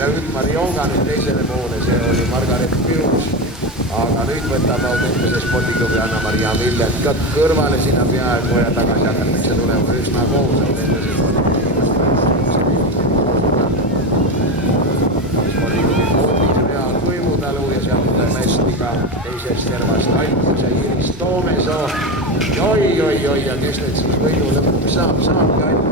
ja Ülmar Jonga nüüd teisele poole, see oli Margaret Pirus. Aga nüüd võtab Audentese spordiklubi Anna-Maria Villet ka kõrvale sinna peaaegu ja tagasi hakatakse tulema üsna koos Audentese spordiklubi. Spordiklubi Mootiks Real Kõimutalu ja sealt hästi ka teisest tervast Aikus ja Iris Toomesoo. Oi, ja kes nüüd siis võidu lõpuks saab ka